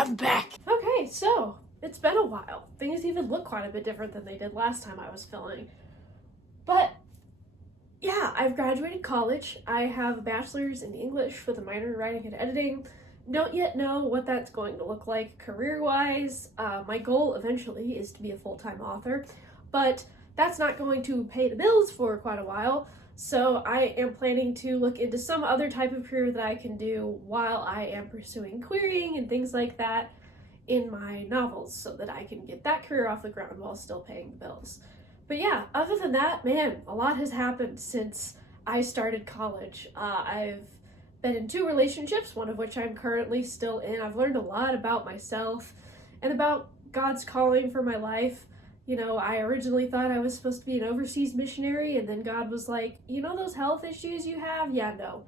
I'm back! Okay, so it's been a while. Things even look quite a bit different than they did last time I was filming. But yeah, I've graduated college. I have a bachelor's in English with a minor in writing and editing. Don't yet know what that's going to look like career-wise. My goal eventually is to be a full-time author, but that's not going to pay the bills for quite a while. So I am planning to look into some other type of career that I can do while I am pursuing querying and things like that in my novels so that I can get that career off the ground while still paying the bills. But yeah, other than that, man, a lot has happened since I started college. I've been in 2 relationships, one of which I'm currently still in. I've learned a lot about myself and about God's calling for my life. You know, I originally thought I was supposed to be an overseas missionary, and then God was like, you know those health issues you have? Yeah, no.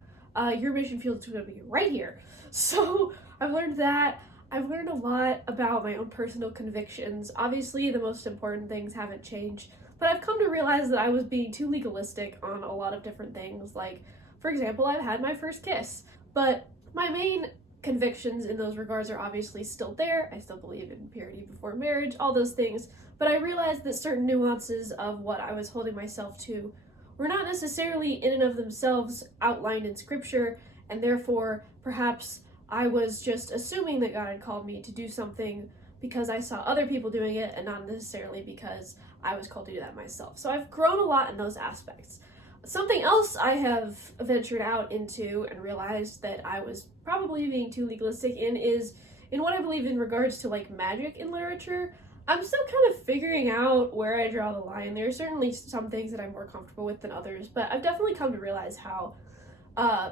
Your mission field's going to be right here. So I've learned that. I've learned a lot about my own personal convictions. Obviously, the most important things haven't changed, but I've come to realize that I was being too legalistic on a lot of different things. Like, for example, I've had my first kiss, but my main convictions in those regards are obviously still there. I still believe in purity before marriage, all those things, but I realized that certain nuances of what I was holding myself to were not necessarily in and of themselves outlined in scripture, and therefore perhaps I was just assuming that God had called me to do something because I saw other people doing it and not necessarily because I was called to do that myself. So I've grown a lot in those aspects. Something else I have ventured out into and realized that I was probably being too legalistic in is in what I believe in regards to like magic in literature. I'm still kind of figuring out where I draw the line. There are certainly some things that I'm more comfortable with than others, but I've definitely come to realize how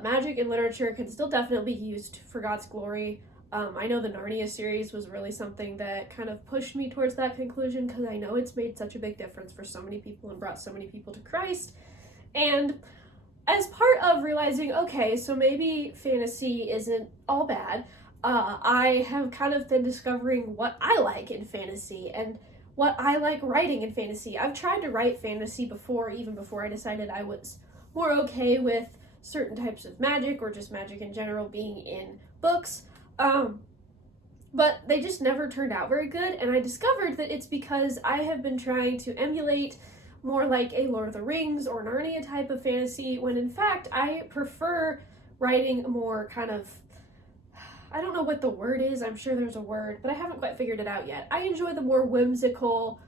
magic in literature can still definitely be used for God's glory. I know the Narnia series was really something that kind of pushed me towards that conclusion because I know it's made such a big difference for so many people and brought so many people to Christ. And as part of realizing, okay, so maybe fantasy isn't all bad, I have kind of been discovering what I like in fantasy and what I like writing in fantasy. I've tried to write fantasy before, even before I decided I was more okay with certain types of magic or just magic in general being in books. But they just never turned out very good, and I discovered that it's because I have been trying to emulate more like a Lord of the Rings or Narnia type of fantasy, when in fact I prefer writing more kind of, I don't know what the word is, I'm sure there's a word, but I haven't quite figured it out yet. I enjoy the more whimsical,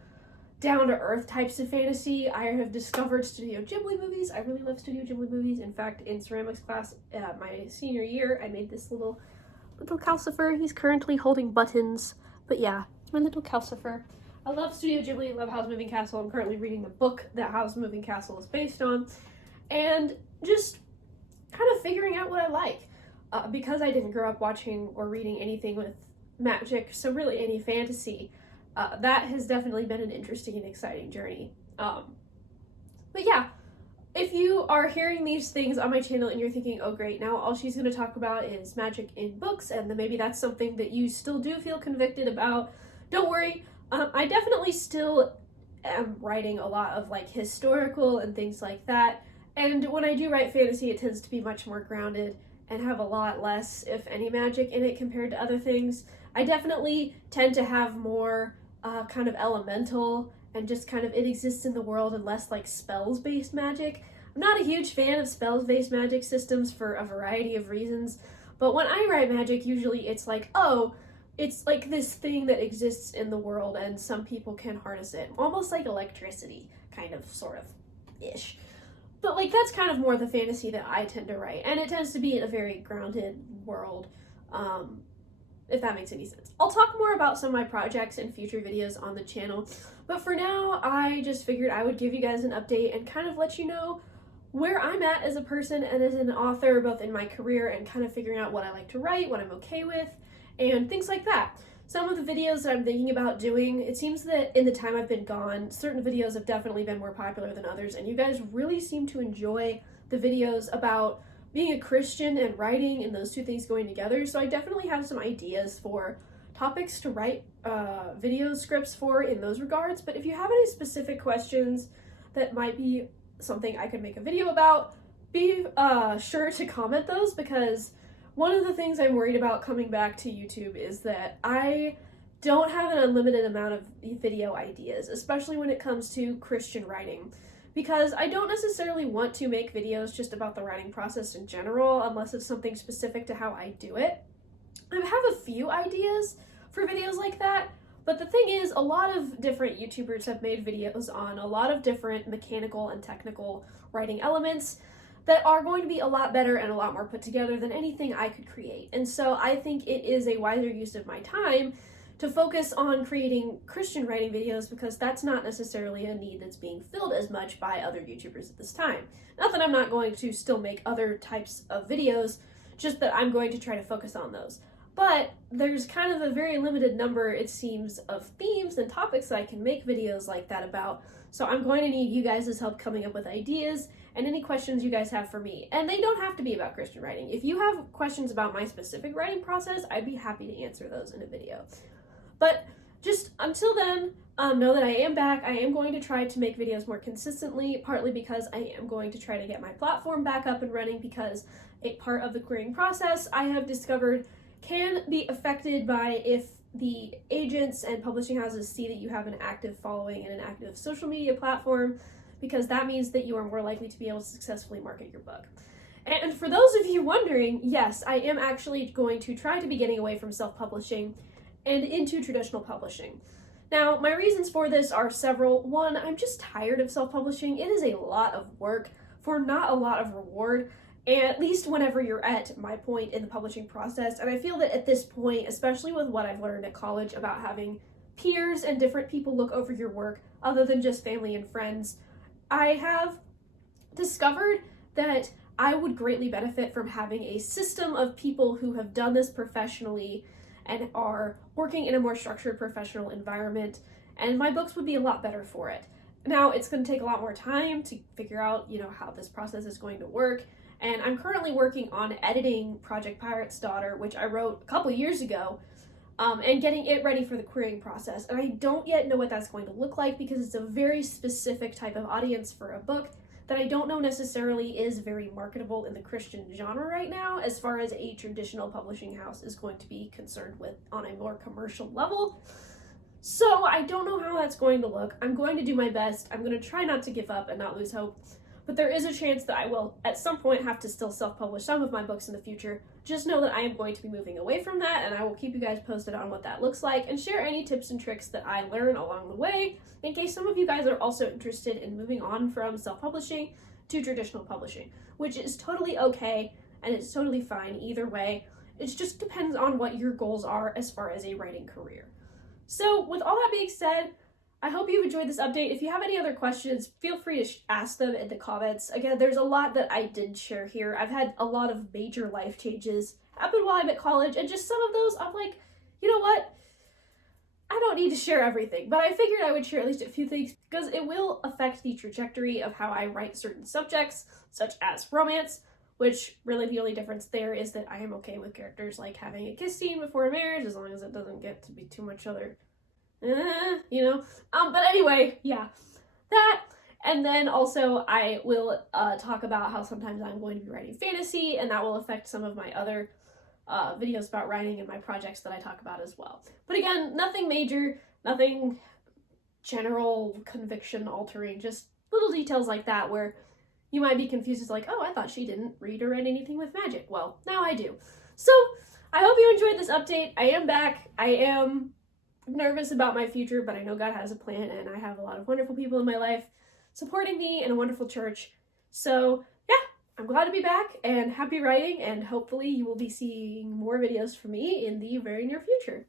down-to-earth types of fantasy. I have discovered Studio Ghibli movies. I really love Studio Ghibli movies. In fact, in ceramics class my senior year, I made this little calcifer. He's currently holding buttons, but yeah, my little calcifer. I love Studio Ghibli, I love Howl's Moving Castle. I'm currently reading the book that Howl's Moving Castle is based on, and just kind of figuring out what I like. Because I didn't grow up watching or reading anything with magic, so really any fantasy, that has definitely been an interesting and exciting journey. But yeah, if you are hearing these things on my channel and you're thinking, oh great, now all she's going to talk about is magic in books, and then maybe that's something that you still do feel convicted about, don't worry. I definitely still am writing a lot of like historical and things like that, and when I do write fantasy, it tends to be much more grounded and have a lot less, if any, magic in it compared to other things. I definitely tend to have more kind of elemental and just kind of it exists in the world and less like spells-based magic. I'm not a huge fan of spells-based magic systems for a variety of reasons, but when I write magic, usually it's like, oh, it's like this thing that exists in the world and some people can harness it. Almost like electricity, kind of, sort of, ish. But like that's kind of more the fantasy that I tend to write, and it tends to be in a very grounded world, if that makes any sense. I'll talk more about some of my projects in future videos on the channel, but for now, I just figured I would give you guys an update and kind of let you know where I'm at as a person and as an author, both in my career and kind of figuring out what I like to write, what I'm okay with, and things like that. Some of the videos that I'm thinking about doing, it seems that in the time I've been gone, certain videos have definitely been more popular than others, and you guys really seem to enjoy the videos about being a Christian and writing and those two things going together. So I definitely have some ideas for topics to write video scripts for in those regards. But if you have any specific questions that might be something I could make a video about, be sure to comment those, because one of the things I'm worried about coming back to YouTube is that I don't have an unlimited amount of video ideas, especially when it comes to Christian writing, because I don't necessarily want to make videos just about the writing process in general, unless it's something specific to how I do it. I have a few ideas for videos like that, but the thing is, a lot of different YouTubers have made videos on a lot of different mechanical and technical writing elements that are going to be a lot better and a lot more put together than anything I could create. And so I think it is a wiser use of my time to focus on creating Christian writing videos, because that's not necessarily a need that's being filled as much by other YouTubers at this time. Not that I'm not going to still make other types of videos, just that I'm going to try to focus on those. But there's kind of a very limited number, it seems, of themes and topics that I can make videos like that about. So I'm going to need you guys' help coming up with ideas and any questions you guys have for me. And they don't have to be about Christian writing. If you have questions about my specific writing process, I'd be happy to answer those in a video. But just until then, know that I am back. I am going to try to make videos more consistently, partly because I am going to try to get my platform back up and running, because a part of the querying process I have discovered can be affected by if the agents and publishing houses see that you have an active following and an active social media platform, because that means that you are more likely to be able to successfully market your book. And for those of you wondering, yes, I am actually going to try to be getting away from self-publishing and into traditional publishing. Now, my reasons for this are several. One, I'm just tired of self-publishing. It is a lot of work for not a lot of reward, and at least whenever you're at my point in the publishing process. And I feel that at this point, especially with what I've learned at college about having peers and different people look over your work other than just family and friends, I have discovered that I would greatly benefit from having a system of people who have done this professionally and are working in a more structured professional environment, and my books would be a lot better for it. Now, it's going to take a lot more time to figure out, how this process is going to work, and I'm currently working on editing Project Pirate's Daughter, which I wrote a couple years ago, and getting it ready for the querying process. And I don't yet know what that's going to look like, because it's a very specific type of audience for a book that I don't know necessarily is very marketable in the Christian genre right now, as far as a traditional publishing house is going to be concerned with on a more commercial level. So I don't know how that's going to look. I'm going to do my best. I'm going to try not to give up and not lose hope. But there is a chance that I will, at some point, have to still self-publish some of my books in the future. Just know that I am going to be moving away from that, and I will keep you guys posted on what that looks like and share any tips and tricks that I learn along the way, in case some of you guys are also interested in moving on from self-publishing to traditional publishing, which is totally okay, and it's totally fine either way. It just depends on what your goals are as far as a writing career. So with all that being said, I hope you've enjoyed this update. If you have any other questions, feel free to ask them in the comments. Again, there's a lot that I did share here. I've had a lot of major life changes happen while I'm at college, and just some of those, I'm like, you know what? I don't need to share everything, but I figured I would share at least a few things, because it will affect the trajectory of how I write certain subjects, such as romance, which really the only difference there is that I am okay with characters like having a kiss scene before a marriage, as long as it doesn't get to be too much other but anyway, yeah, that, and then also I will talk about how sometimes I'm going to be writing fantasy, and that will affect some of my other videos about writing and my projects that I talk about as well. But again, nothing major, nothing general conviction altering, just little details like that where you might be confused. It's like, oh, I thought she didn't read or write anything with magic. Well, now I do. So I hope you enjoyed this update. I am back. I am nervous about my future, but I know God has a plan, and I have a lot of wonderful people in my life supporting me and a wonderful church. So yeah, I'm glad to be back and happy writing, and hopefully you will be seeing more videos from me in the very near future.